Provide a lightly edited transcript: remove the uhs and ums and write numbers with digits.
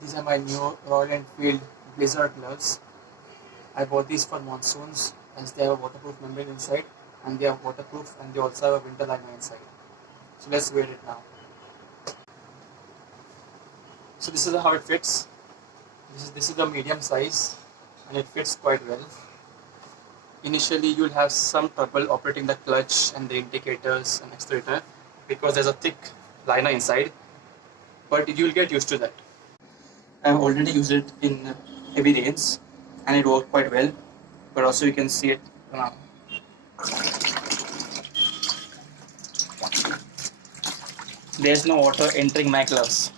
These are my new Royal Enfield Blizzard Gloves. I bought these for monsoons as they have a waterproof membrane inside, and they are waterproof, and they also have a winter liner inside. So let's wear it now. So this is how it fits. This is the medium size, and it fits quite well. Initially you'll have some trouble operating the clutch and the indicators and accelerator because there's a thick liner inside, but you'll get used to that. I've already used it in heavy rains and it worked quite well, but also you can see it now. There's no water entering my gloves.